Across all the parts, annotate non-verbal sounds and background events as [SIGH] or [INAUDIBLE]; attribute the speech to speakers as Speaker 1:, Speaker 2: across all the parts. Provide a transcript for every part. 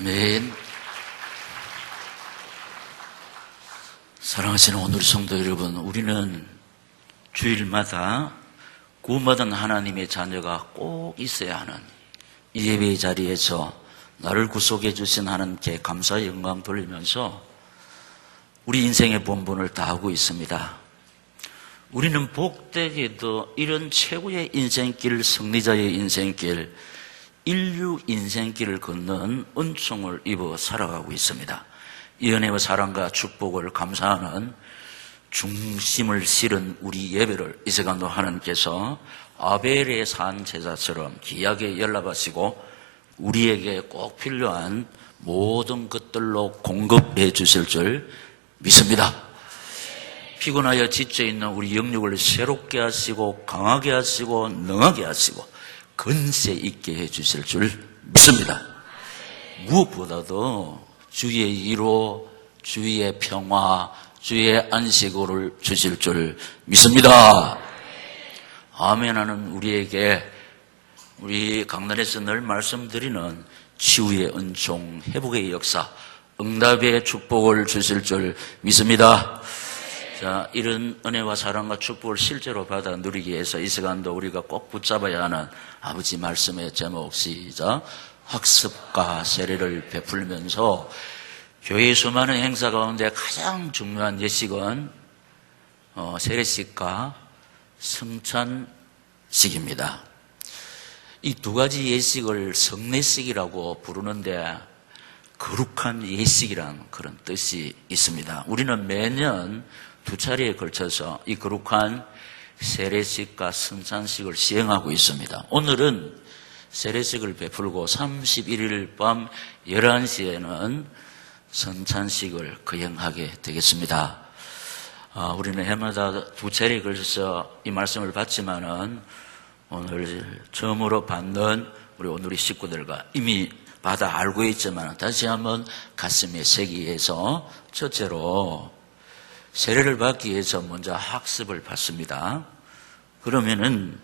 Speaker 1: 아멘. 사랑하시는 오늘 성도 여러분, 우리는 주일마다 구원받은 하나님의 자녀가 꼭 있어야 하는 이 예배의 자리에서 나를 구속해 주신 하나님께 감사의 영광 돌리면서 우리 인생의 본분을 다하고 있습니다. 우리는 복되게도 이런 최고의 인생길, 승리자의 인생길, 인류 인생길을 걷는 은총을 입어 살아가고 있습니다. 이 은혜와 사랑과 축복을 감사하는 중심을 실은 우리 예배를 이 시간도 하나님께서 아벨의 산 제자처럼 귀하게 연락하시고 우리에게 꼭 필요한 모든 것들로 공급해 주실 줄 믿습니다. 피곤하여 지쳐 있는 우리 영역을 새롭게 하시고 강하게 하시고 능하게 하시고 근세 있게 해 주실 줄 믿습니다. 무엇보다도 주의 이로 주의 평화 주의 안식을 주실 줄 믿습니다. 아멘 하는 우리에게 우리 강단에서 늘 말씀드리는 치유의 은총, 회복의 역사, 응답의 축복을 주실 줄 믿습니다. 자, 이런 은혜와 사랑과 축복을 실제로 받아 누리기 위해서 이 시간도 우리가 꼭 붙잡아야 하는 아버지 말씀의 제목 시작 학습과 세례를 베풀면서 교회의 수많은 행사 가운데 가장 중요한 예식은 어, 세례식과 성찬식입니다. 이 두 가지 예식을 성례식이라고 부르는데 거룩한 예식이란 그런 뜻이 있습니다. 우리는 매년 두 차례에 걸쳐서 이 거룩한 세례식과 성찬식을 시행하고 있습니다. 오늘은 세례식을 베풀고 31일 밤 11시에는 성찬식을 거행하게 되겠습니다. 아, 우리는 해마다 두 차례에 걸쳐서 이 말씀을 받지만은 오늘 처음으로 받는 우리 오늘의 식구들과 이미 받아 알고 있지만 다시 한번 가슴에 새기 위해서 첫째로 세례를 받기 위해서 먼저 학습을 받습니다. 그러면은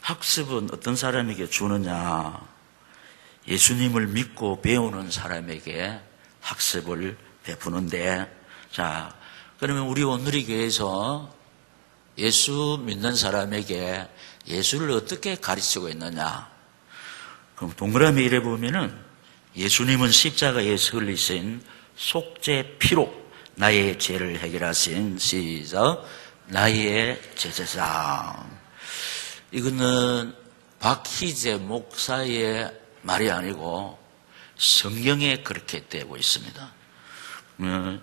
Speaker 1: 학습은 어떤 사람에게 주느냐? 예수님을 믿고 배우는 사람에게 학습을 베푸는데, 자, 그러면 우리 오늘의 교회에서 예수 믿는 사람에게 예수를 어떻게 가르치고 있느냐? 그럼 동그라미 이래 보면은 예수님은 십자가에 설리신 속죄 피로 나의 죄를 해결하신 시작 나의 제사장 이거는 박희재 목사의 말이 아니고 성경에 그렇게 되고 있습니다. 어,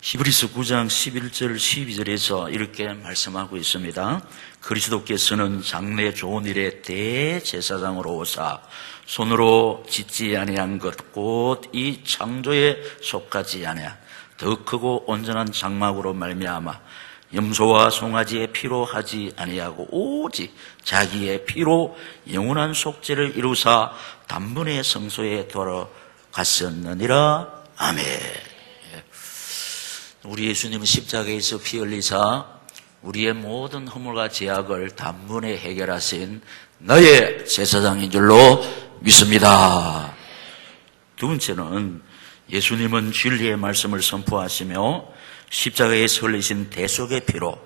Speaker 1: 히브리서 9장 11절 12절에서 이렇게 말씀하고 있습니다. 그리스도께서는 장래 좋은 일의 대제사장으로 오사 손으로 짓지 아니한 것 곧 이 창조에 속하지 아니한 더 크고 온전한 장막으로 말미암아 염소와 송아지의 피로 하지 아니하고 오직 자기의 피로 영원한 속죄를 이루사 단번에 성소에 돌아갔었느니라 아멘. 우리 예수님은 십자가에서 피 흘리사 우리의 모든 허물과 제약을 단번에 해결하신 너의 제사장인 줄로 믿습니다. 두 번째는 예수님은 진리의 말씀을 선포하시며 십자가에 설리신 대속의 피로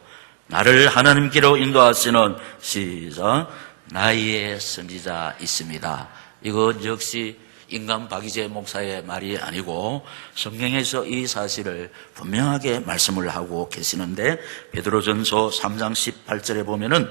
Speaker 1: 나를 하나님께로 인도하시는 시작 나의 선지자 있습니다. 이것 역시 인간 박이재 목사의 말이 아니고 성경에서 이 사실을 분명하게 말씀을 하고 계시는데 베드로전서 3장 18절에 보면은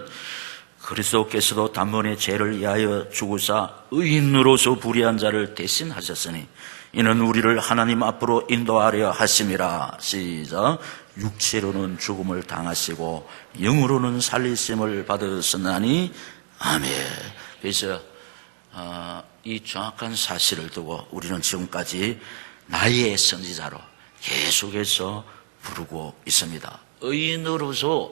Speaker 1: 그리스도께서도 단번에 죄를 위하여 죽으사 의인으로서 불의한 자를 대신하셨으니 이는 우리를 하나님 앞으로 인도하려 하심이라. 시작. 육체로는 죽음을 당하시고 영으로는 살리심을 받으셨나니. 아멘. 그래서 어, 이 정확한 사실을 두고 우리는 지금까지 나의 선지자로 계속해서 부르고 있습니다. 의인으로서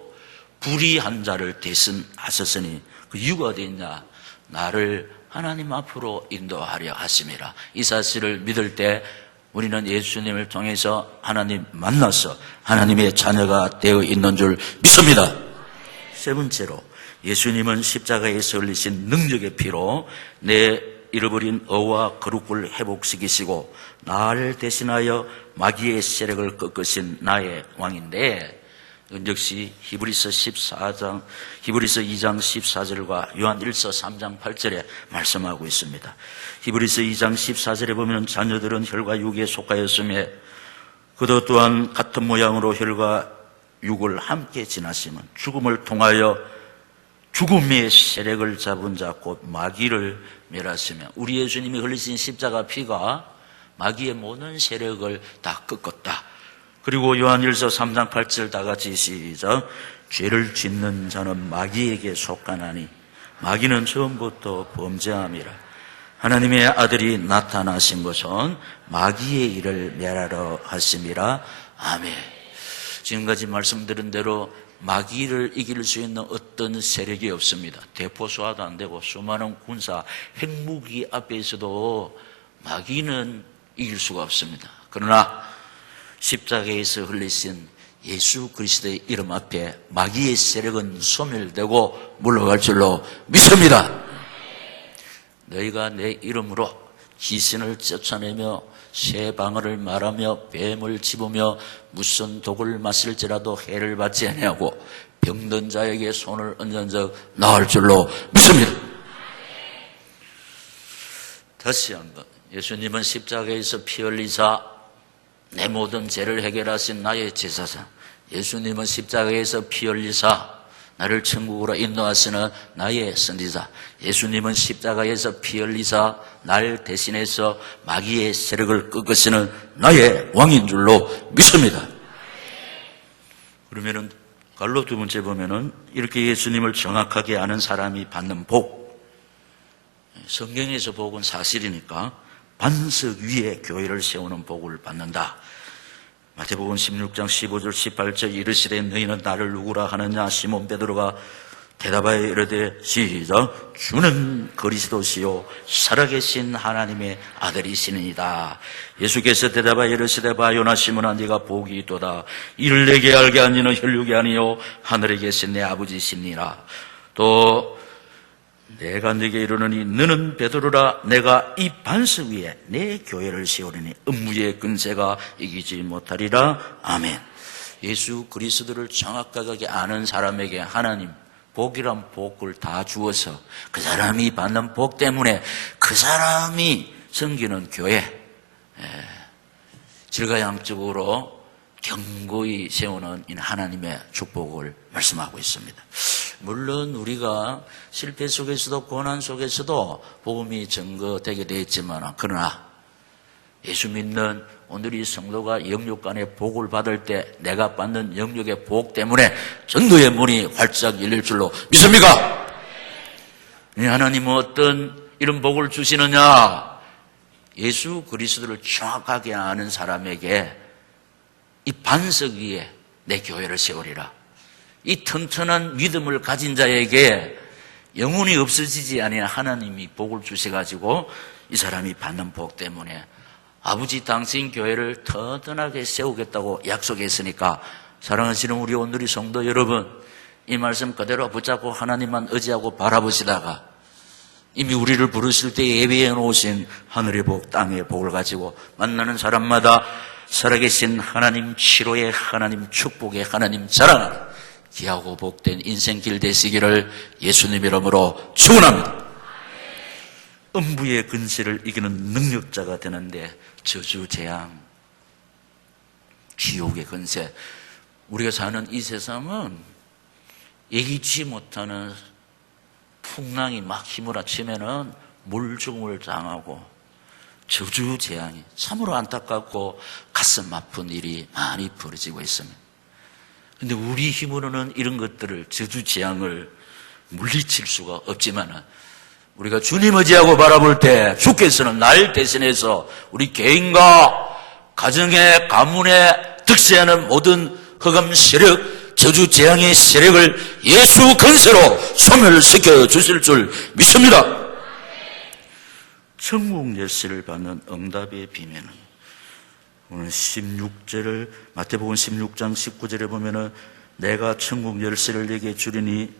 Speaker 1: 불의한 자를 대신하셨으니 그 이유가 어디 있냐? 나를 하나님 앞으로 인도하려 하심이라. 이 사실을 믿을 때 우리는 예수님을 통해서 하나님 만나서 하나님의 자녀가 되어 있는 줄 믿습니다. 세 번째로 예수님은 십자가에 설리신 능력의 피로 내 잃어버린 어와 거룩을 회복시키시고 나를 대신하여 마귀의 세력을 꺾으신 나의 왕인데 역시 히브리서 14장, 히브리서 2장 14절과 요한 1서 3장 8절에 말씀하고 있습니다. 히브리서 2장 14절에 보면 자녀들은 혈과 육에 속하였으며 그도 또한 같은 모양으로 혈과 육을 함께 지나시면 죽음을 통하여 죽음의 세력을 잡은 자 곧 마귀를 멸하시며 우리 예수님이 흘리신 십자가 피가 마귀의 모든 세력을 다 꺾었다. 그리고 요한일서 3장 8절 다 같이 시작 죄를 짓는 자는 마귀에게 속하나니 마귀는 처음부터 범죄함이라 하나님의 아들이 나타나신 것은 마귀의 일을 멸하러 하심이라 아멘 지금까지 말씀드린 대로 마귀를 이길 수 있는 어떤 세력이 없습니다. 대포소화도 안 되고 수많은 군사, 핵무기 앞에서도 마귀는 이길 수가 없습니다. 그러나 십자가에서 흘리신 예수 그리스도의 이름 앞에 마귀의 세력은 소멸되고 물러갈 줄로 믿습니다. 너희가 내 이름으로 귀신을 쫓아내며 새 방언을 말하며 뱀을 집으며 무슨 독을 마실지라도 해를 받지 아니하고 병든 자에게 손을 얹은 적 나을 줄로 믿습니다. 다시 한번 예수님은 십자가에서 피 흘리사 내 모든 죄를 해결하신 나의 제사장 예수님은 십자가에서 피 흘리사 나를 천국으로 인도하시는 나의 선지자 예수님은 십자가에서 피 흘리사 날 대신해서 마귀의 세력을 꺾으시는 나의 왕인 줄로 믿습니다. 그러면은 갈로 두 번째 보면은 이렇게 예수님을 정확하게 아는 사람이 받는 복 성경에서 복은 사실이니까 반석 위에 교회를 세우는 복을 받는다. 마태복음 16장 15절 18절 이르시되 너희는 나를 누구라 하느냐? 시몬 베드로가 대답하여 이르되 시작 주는 그리스도시요 살아계신 하나님의 아들이시니이다. 예수께서 대답하여 이르시되 봐 요나 시몬아 네가 복이 있도다. 이를 내게 알게 한 이는 혈육이 아니요 하늘에 계신 내 아버지시니라. 또 내가 네게 이르노니 너는 베드로라 내가 이 반석 위에 내 교회를 세우리니 음무의 근세가 이기지 못하리라. 아멘. 예수 그리스도를 정확하게 아는 사람에게 하나님 복이란 복을 다 주어서 그 사람이 받는 복 때문에 그 사람이 섬기는 교회 예, 질가양적으로 견고히 세우는 이 하나님의 축복을 말씀하고 있습니다. 물론 우리가 실패 속에서도 고난 속에서도 복음이 증거되게 되었지만 그러나 예수 믿는 오늘 이 성도가 영육간의 복을 받을 때 내가 받는 영육의 복 때문에 전도의 문이 활짝 열릴 줄로 믿습니까? 네, 하나님은 어떤 이런 복을 주시느냐? 예수 그리스도를 정확하게 아는 사람에게 이 반석 위에 내 교회를 세우리라. 이 튼튼한 믿음을 가진 자에게 영혼이 없어지지 아니한 하나님이 복을 주셔가지고 이 사람이 받는 복 때문에 아버지 당신 교회를 튼튼하게 세우겠다고 약속했으니까 사랑하시는 우리 오늘의 성도 여러분 이 말씀 그대로 붙잡고 하나님만 의지하고 바라보시다가 이미 우리를 부르실 때 예비해 놓으신 하늘의 복, 땅의 복을 가지고 만나는 사람마다 살아계신 하나님 치료의 하나님 축복의 하나님 자랑하는 귀하고 복된 인생길 되시기를 예수님 이름으로 축원합니다. 음부의 근세를 이기는 능력자가 되는데 저주 재앙, 지옥의 근세. 우리가 사는 이 세상은 예기치 못하는 풍랑이 막 휘몰아치면은 물중을 당하고 저주 재앙이 참으로 안타깝고 가슴 아픈 일이 많이 벌어지고 있습니다. 근데 우리 힘으로는 이런 것들을 저주 재앙을 물리칠 수가 없지만은 우리가 주님 의지하고 바라볼 때 주께서는 날 대신해서 우리 개인과 가정의 가문에 득세하는 모든 흑암 세력, 저주 재앙의 세력을 예수 근세로 소멸시켜 주실 줄 믿습니다. 천국 열쇠를 받는 응답의 비밀은 오늘 16절을 마태복음 16장 19절에 보면은 내가 천국 열쇠를 내게 주리니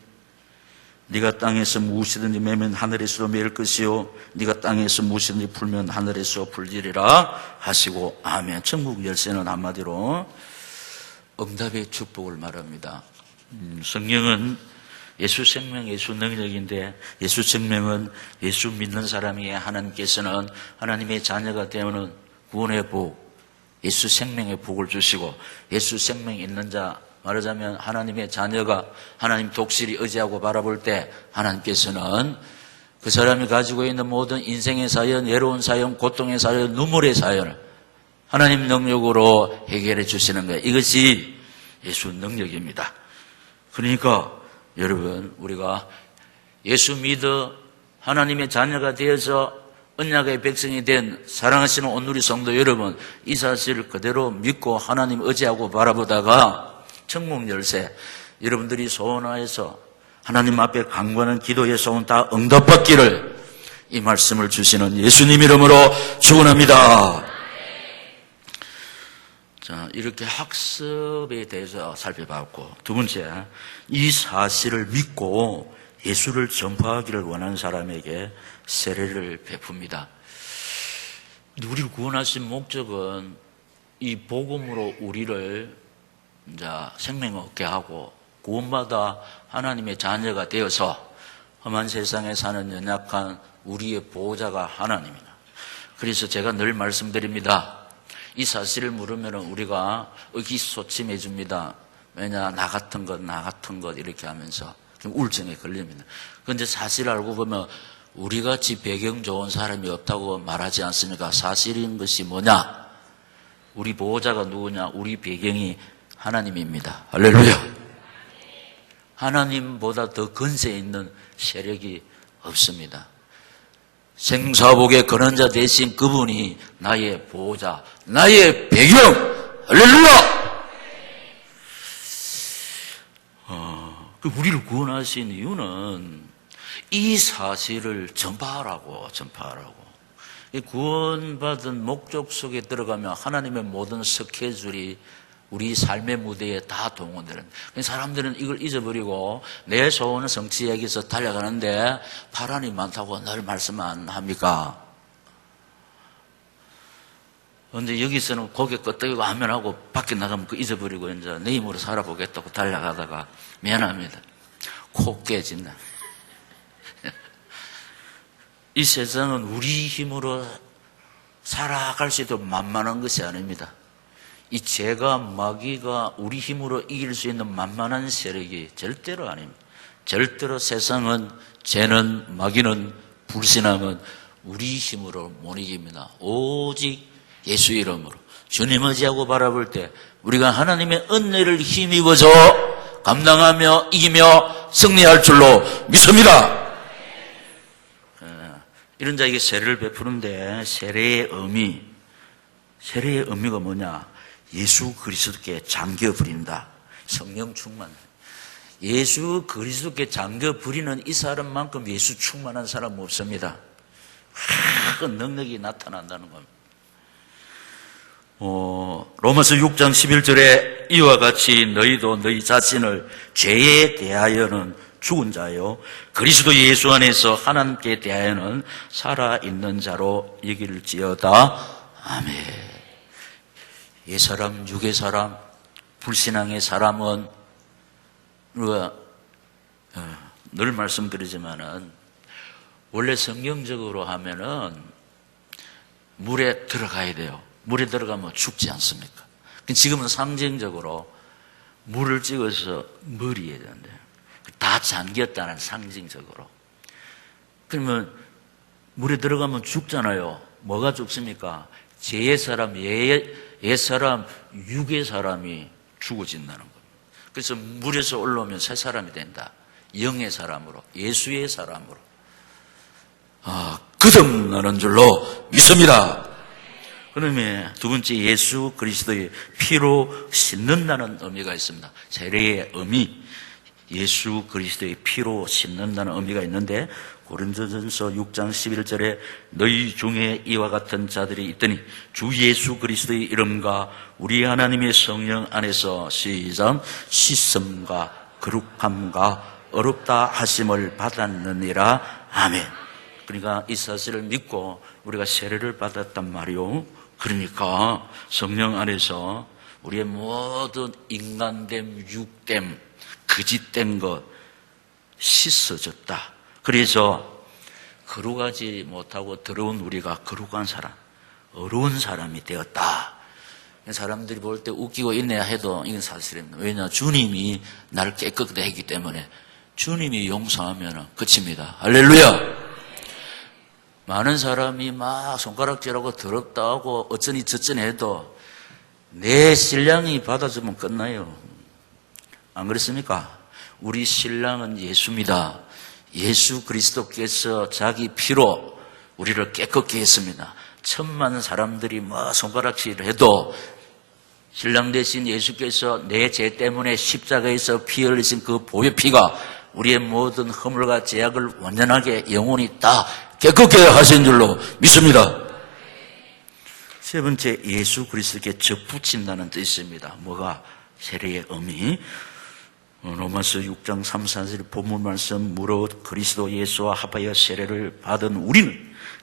Speaker 1: 네가 땅에서 무엇이든지 매면 하늘에서도 매일 것이요 네가 땅에서 무엇이든지 풀면 하늘에서 풀지리라 하시고 아멘. 천국 열쇠는 한마디로 응답의 축복을 말합니다. 음, 성령은 예수 생명, 예수 능력인데 예수 생명은 예수 믿는 사람이 하나님께서는 하나님의 자녀가 되면 구원의 복, 예수 생명의 복을 주시고 예수 생명 있는 자 말하자면 하나님의 자녀가 하나님 독실히 의지하고 바라볼 때 하나님께서는 그 사람이 가지고 있는 모든 인생의 사연, 외로운 사연, 고통의 사연, 눈물의 사연을 하나님 능력으로 해결해 주시는 거예요. 이것이 예수 능력입니다. 그러니까 여러분 우리가 예수 믿어 하나님의 자녀가 되어서 언약의 백성이 된 사랑하시는 온누리 성도 여러분 이 사실을 그대로 믿고 하나님 의지하고 바라보다가 천국 열쇠 여러분들이 소원하여서 하나님 앞에 강구하는 기도의 소원 다 응답받기를 이 말씀을 주시는 예수님 이름으로 축원합니다. 자, 이렇게 학습에 대해서 살펴봤고, 두 번째, 이 사실을 믿고 예수를 전파하기를 원하는 사람에게 세례를 베풉니다. 우리를 구원하신 목적은 이 복음으로 우리를 생명 얻게 하고 구원받아 하나님의 자녀가 되어서 험한 세상에 사는 연약한 우리의 보호자가 하나님이다. 그래서 제가 늘 말씀드립니다. 이 사실을 물으면 우리가 의기소침해 줍니다. 왜냐, 나 같은 것, 나 같은 것, 이렇게 하면서 좀 우울증에 걸립니다. 그런데 사실 알고 보면 우리 같이 배경 좋은 사람이 없다고 말하지 않습니까? 사실인 것이 뭐냐? 우리 보호자가 누구냐? 우리 배경이 하나님입니다. 할렐루야. 하나님보다 더 근세 있는 세력이 없습니다. 생사복의 근원자 대신 그분이 나의 보호자, 나의 배경, 할렐루야! 어, 그 우리를 구원하신 이유는 이 사실을 전파하라고, 전파하라고. 이 구원받은 목적 속에 들어가면 하나님의 모든 스케줄이 우리 삶의 무대에 다 동원되는. 사람들은 이걸 잊어버리고 내 소원은 성취하기 위해서 달려가는데 바람이 많다고 늘 말씀 안 합니까? 근데 여기서는 고개 끄덕이고 하면 하고 밖에 나가면 그 잊어버리고 이제 내 힘으로 살아보겠다고 달려가다가 미안합니다. 코 깨진다. [LAUGHS] 이 세상은 우리 힘으로 살아갈 수 있도록 만만한 것이 아닙니다. 이 죄가 마귀가 우리 힘으로 이길 수 있는 만만한 세력이 절대로 아닙니다. 절대로 세상은 죄는 마귀는 불신함은 우리 힘으로 못 이깁니다. 오직 예수 이름으로 주님 의지하고 바라볼 때 우리가 하나님의 은혜를 힘입어서 감당하며 이기며 승리할 줄로 믿습니다. 예, 이런 자에게 세례를 베푸는데 세례의 의미, 세례의 의미가 뭐냐? 예수 그리스도께 잠겨 부린다. 성령 충만. 예수 그리스도께 잠겨 부리는 이 사람만큼 예수 충만한 사람 없습니다. 큰 능력이 나타난다는 겁니다. 어, 로마서 6장 11절에 이와 같이 너희도 너희 자신을 죄에 대하여는 죽은 자요 그리스도 예수 안에서 하나님께 대하여는 살아 있는 자로 여길지어다. 아멘. 옛 사람, 육의 사람, 불신앙의 사람은 우리가 어, 늘 말씀드리지만은 원래 성경적으로 하면은 물에 들어가야 돼요. 물에 들어가면 죽지 않습니까? 지금은 상징적으로 물을 찍어서 머리에 된대요. 다 잠겼다는 상징적으로. 그러면 물에 들어가면 죽잖아요. 뭐가 죽습니까? 죄의 사람, 예, 옛 사람, 육의 사람이 죽어진다는 겁니다. 그래서 물에서 올라오면 새 사람이 된다. 영의 사람으로, 예수의 사람으로. 아, 거듭나는 줄로 믿습니다. 그러면 두 번째 예수 그리스도의 피로 씻는다는 의미가 있습니다. 세례의 의미, 예수 그리스도의 피로 씻는다는 의미가 있는데 고린도전서 6장 11절에 너희 중에 이와 같은 자들이 있더니 주 예수 그리스도의 이름과 우리 하나님의 성령 안에서 시작 씻음과 거룩함과 어렵다 하심을 받았느니라. 아멘. 그러니까 이 사실을 믿고 우리가 세례를 받았단 말이요. 그러니까 성령 안에서 우리의 모든 인간됨, 육됨, 거짓된 것 씻어졌다. 그래서 거룩하지 못하고 더러운 우리가 거룩한 사람, 어려운 사람이 되었다. 사람들이 볼 때 웃기고 있네야 해도 이건 사실입니다. 왜냐 주님이 나를 깨끗하게 했기 때문에 주님이 용서하면 끝입니다. 할렐루야. 많은 사람이 막 손가락질하고 더럽다 하고 어쩌니 저쩌니 해도 내 신랑이 받아주면 끝나요. 안 그렇습니까? 우리 신랑은 예수입니다. 예수 그리스도께서 자기 피로 우리를 깨끗게 했습니다. 천만 사람들이 뭐 손가락질을 해도 신랑 대신 예수께서 내 죄 때문에 십자가에서 피 흘리신 그 보혈 피가 우리의 모든 허물과 죄악을 완전하게 영원히 다 깨끗게 하신 줄로 믿습니다. 세 번째 예수 그리스도께 접붙인다는 뜻입니다. 뭐가 세례의 의미? 어, 로마서 6장 3, 4절 본문 말씀 무릇 그리스도 예수와 합하여 세례를 받은 우리는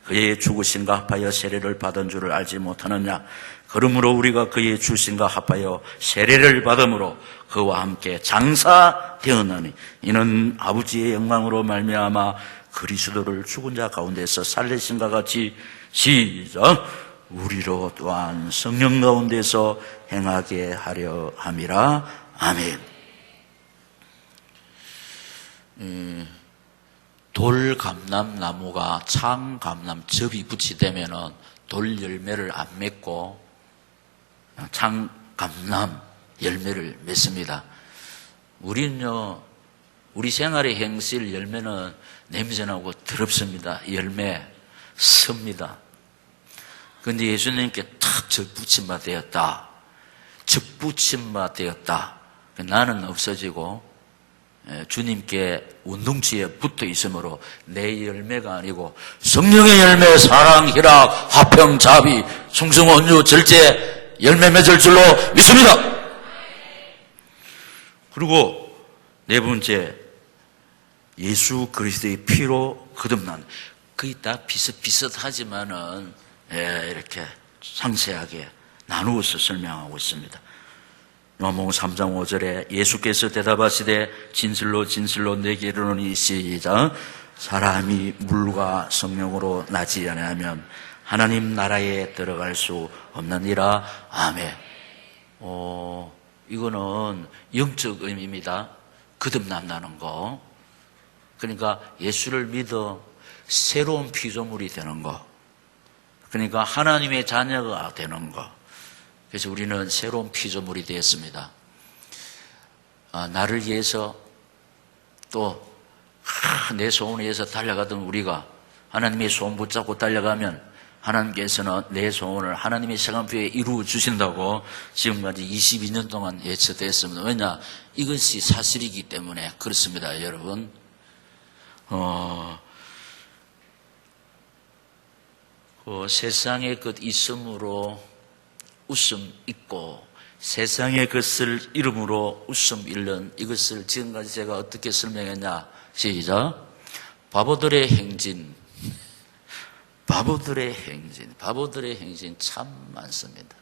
Speaker 1: 그의 죽으신가 합하여 세례를 받은 줄을 알지 못하느냐 그러므로 우리가 그의 주신가 합하여 세례를 받음으로 그와 함께 장사되었나니 이는 아버지의 영광으로 말미암아 그리스도를 죽은 자 가운데서 살리신가 같이 시작 우리로 또한 성령 가운데서 행하게 하려 함이라 아멘. 돌감람 나무가 창감람 접이 붙이되면은 돌 열매를 안 맺고 창감람 열매를 맺습니다. 우리는요, 우리 생활의 행실 열매는 냄새나고 더럽습니다. 열매 섭니다. 근데 예수님께 탁 접붙임 바 되었다. 접붙임 바 되었다. 나는 없어지고 예, 주님께 운동치에 붙어 있으므로 내 열매가 아니고 성령의 열매, 사랑, 희락, 화평, 자비, 충성, 온유, 절제 열매 맺을 줄로 믿습니다. 그리고 네 번째 예수 그리스도의 피로 거듭난 거의 다 비슷비슷하지만은 예, 이렇게 상세하게 나누어서 설명하고 있습니다. 요한복음 3장 5절에 예수께서 대답하시되 진실로 진실로 내게 이르노니 시작 사람이 물과 성령으로 나지 아니하면 하나님 나라에 들어갈 수 없느니라 아멘. 어, 이거는 영적 의미입니다. 거듭난다는 거. 그러니까 예수를 믿어 새로운 피조물이 되는 거. 그러니까 하나님의 자녀가 되는 거. 그래서 우리는 새로운 피조물이 되었습니다. 아, 나를 위해서 또 내 소원을 위해서 달려가던 우리가 하나님의 소원 붙잡고 달려가면 하나님께서는 내 소원을 하나님의 시간 표에 이루어 주신다고 지금까지 22년 동안 예측됐습니다. 왜냐? 이것이 사실이기 때문에 그렇습니다, 여러분. 어, 그 세상의 것 있음으로 웃음 있고 세상의 것을 이름으로 웃음 잃는 이것을 지금까지 제가 어떻게 설명했냐? 시작. 바보들의 행진. [LAUGHS] 바보들의 행진. 바보들의 행진 참 많습니다.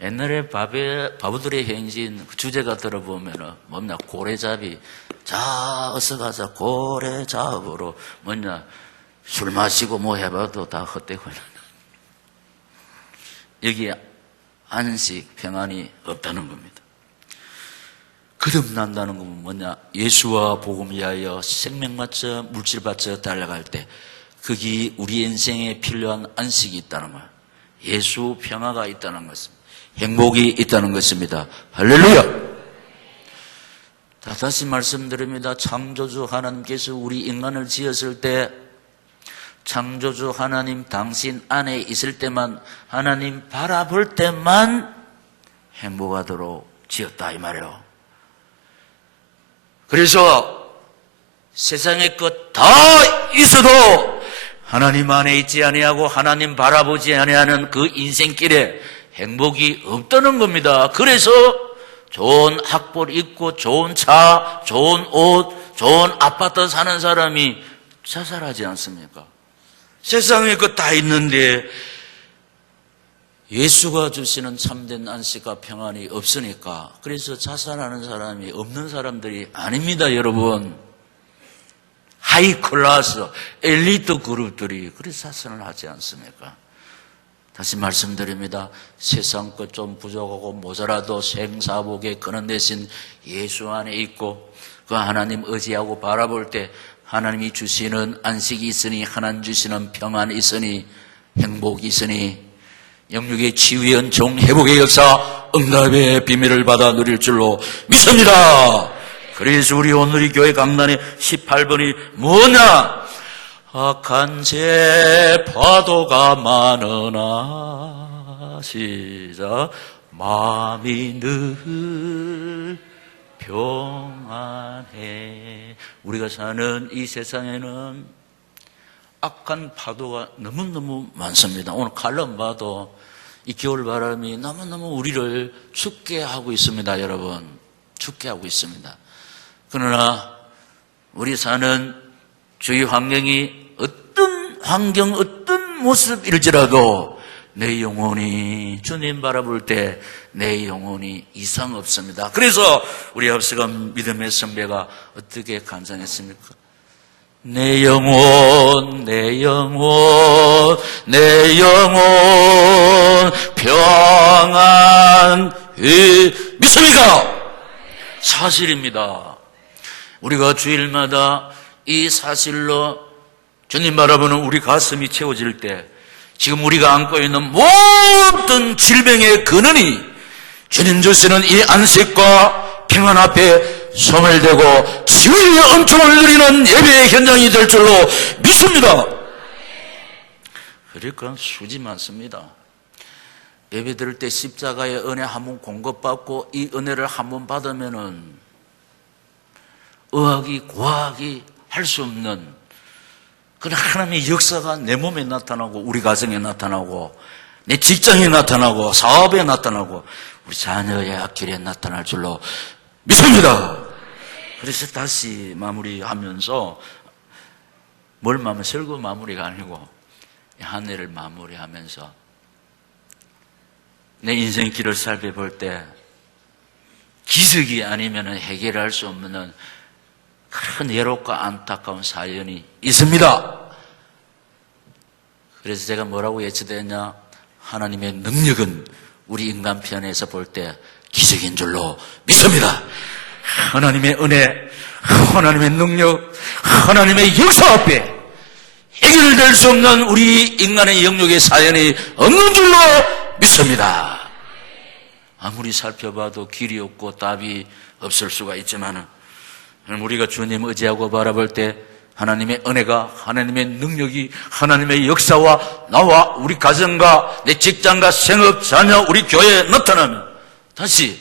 Speaker 1: 옛날에 바베, 바보들의 행진 그 주제가 들어보면은 뭐냐? 고래잡이. 자 어서 가자. 고래잡으로. 뭐냐? 술 마시고 뭐 해봐도 다 헛되고 여기에 안식, 평안이 없다는 겁니다. 거듭난다는 건 뭐냐? 예수와 복음 위하여 생명 맞춰 물질 받쳐 달려갈 때 거기 우리 인생에 필요한 안식이 있다는 거예요. 예수 평화가 있다는 것입니다. 행복이 있다는 것입니다. 할렐루야! 자, 다시 말씀드립니다. 창조주 하나님께서 우리 인간을 지었을 때 창조주 하나님 당신 안에 있을 때만 하나님 바라볼 때만 행복하도록 지었다 이 말이에요. 그래서 세상의 것 다 있어도 하나님 안에 있지 아니하고 하나님 바라보지 아니하는 그 인생길에 행복이 없다는 겁니다. 그래서 좋은 학벌 있고 좋은 차, 좋은 옷, 좋은 아파트 사는 사람이 자살하지 않습니까? 세상에 그 다 있는데 예수가 주시는 참된 안식과 평안이 없으니까 그래서 자살하는 사람이 없는 사람들이 아닙니다, 여러분. 하이 클래스, 엘리트 그룹들이 그래서 자살을 하지 않습니까? 다시 말씀드립니다. 세상 것 좀 부족하고 모자라도 생사복에 그는 대신 예수 안에 있고 그 하나님 의지하고 바라볼 때 하나님이 주시는 안식이 있으니 하나님 주시는 평안이 있으니 행복이 있으니 영육의 치유의 은총 회복의 역사 응답의 비밀을 받아 누릴 줄로 믿습니다. 그래서 우리 오늘이 교회 강단의 18번이 뭐냐? 악한 제 파도가 많으나 시작 마음이 늘 평안해. 우리가 사는 이 세상에는 악한 파도가 너무너무 많습니다. 오늘 칼럼 봐도 이 겨울 바람이 너무너무 우리를 춥게 하고 있습니다 여러분. 춥게 하고 있습니다. 그러나 우리 사는 주위 환경이 어떤 환경, 어떤 모습일지라도 내 영혼이 주님 바라볼 때 내 영혼이 이상 없습니다. 그래서 우리 앞서가 믿음의 선배가 어떻게 간증했습니까? 내 영혼, 내 영혼, 내 영혼, 평안, 믿습니까? 사실입니다. 우리가 주일마다 이 사실로 주님 바라보는 우리 가슴이 채워질 때 지금 우리가 안고 있는 모든 질병의 근원이 주님 주시는 이 안식과 평안 앞에 대고 치유의 은총을 누리는 예배의 현장이 될 줄로 믿습니다. 그러니까 수지 많습니다. 예배 드릴 때 십자가의 은혜 한 번 공급받고 이 은혜를 한 번 받으면은 의학이 고학이 할 수 없는 그런 하나님의 역사가 내 몸에 나타나고 우리 가정에 나타나고 내 직장에 나타나고 사업에 나타나고 우리 자녀의 앞길에 나타날 줄로 믿습니다. 그래서 다시 마무리하면서 뭘 마무리 설교 마무리가 아니고 한 해를 마무리하면서 내 인생 길을 살펴볼 때 기적이 아니면 해결할 수 없는 큰 외롭고 안타까운 사연이 있습니다. 그래서 제가 뭐라고 예치되었냐? 하나님의 능력은 우리 인간 편에서 볼 때 기적인 줄로 믿습니다. 하나님의 은혜, 하나님의 능력, 하나님의 역사 앞에 해결될 수 없는 우리 인간의 영역의 사연이 없는 줄로 믿습니다. 아무리 살펴봐도 길이 없고 답이 없을 수가 있지만은 우리가 주님 의지하고 바라볼 때 하나님의 은혜가 하나님의 능력이 하나님의 역사와 나와 우리 가정과 내 직장과 생업 자녀 우리 교회에 나타나면 다시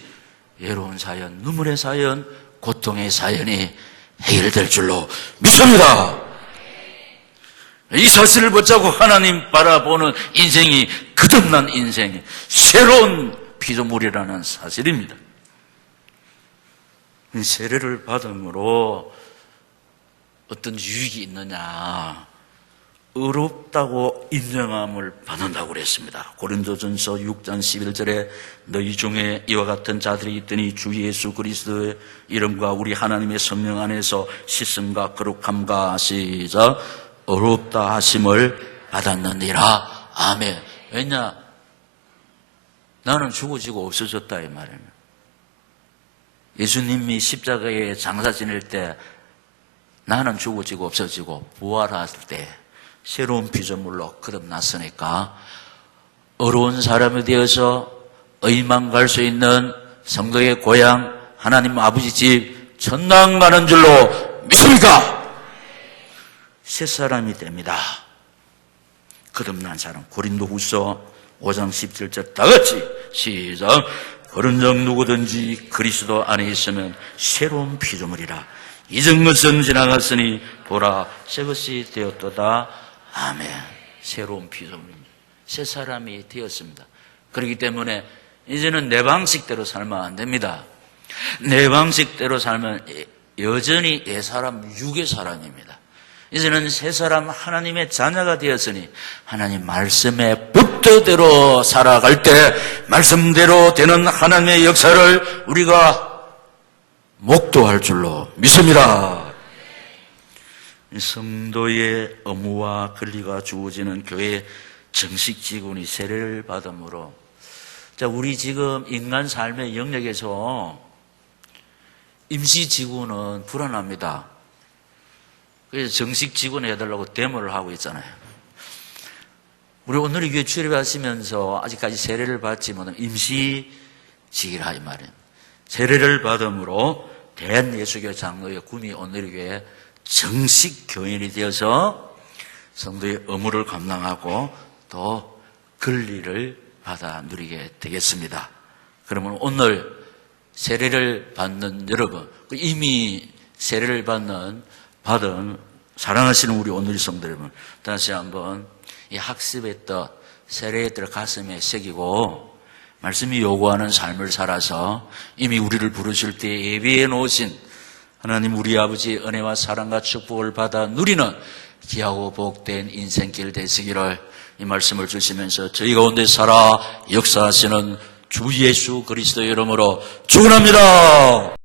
Speaker 1: 외로운 사연 눈물의 사연 고통의 사연이 해결될 줄로 믿습니다. 이 사실을 붙잡고 하나님 바라보는 인생이 거듭난 인생이 새로운 피조물이라는 사실입니다. 세례를 받음으로 어떤 유익이 있느냐? 의롭다고 인정함을 받는다고 그랬습니다. 고린도전서 6장 11절에 너희 중에 이와 같은 자들이 있더니 주 예수 그리스도의 이름과 우리 하나님의 성령 안에서 씻음과 거룩함과 시작 의롭다 하심을 받았느니라. 아멘. 왜냐? 나는 죽어지고 없어졌다 이 말입니다. 예수님이 십자가에 장사 지낼 때 나는 죽어지고 없어지고 부활했을 때 새로운 피조물로 거듭났으니까 어려운 사람이 되어서 의만 갈 수 있는 성도의 고향 하나님 아버지 집 천당 가는 줄로 믿습니까? 새 사람이 됩니다. 거듭난 사람 고린도 후서 5장 17절 다 같이 시작 적 누구든지 그리스도 안에 있으면 새로운 피조물이라. 이전 것은 지나갔으니 보라 새 것이 되었도다. 아멘. 새로운 피조물입니다. 새 사람이 되었습니다. 그렇기 때문에 이제는 내 방식대로 살면 안 됩니다. 내 방식대로 살면 여전히 내 사람, 육의 사람입니다. 이제는 새 사람 하나님의 자녀가 되었으니 하나님 말씀의 법도대로 살아갈 때 말씀대로 되는 하나님의 역사를 우리가 목도할 줄로 믿습니다. 성도의 의무와 권리가 주어지는 교회 정식 직원이 세례를 받음으로 자 우리 지금 인간 삶의 영역에서 임시 직원은 불안합니다. 그래서 정식 직원 해달라고 데모를 하고 있잖아요. 우리 오늘 교회 출입하시면서 아직까지 세례를 받지 못한 임시직이라 이 말이에요. 세례를 받음으로 대한예수교 장로의 구미 오늘 교회 정식 교인이 되어서 성도의 의무를 감당하고 또 권리를 받아 누리게 되겠습니다. 그러면 오늘 세례를 받는 여러분, 그 이미 세례를 받는 받은 사랑하시는 우리 오늘 성도 여러분, 다시 한번 이 학습의 뜻, 세례의 뜻을 가슴에 새기고 말씀이 요구하는 삶을 살아서 이미 우리를 부르실 때 예비해 놓으신 하나님 우리 아버지 은혜와 사랑과 축복을 받아 누리는 귀하고 복된 인생길 되시기를 이 말씀을 주시면서 저희 가운데 살아 역사하시는 주 예수 그리스도 이름으로 축원합니다.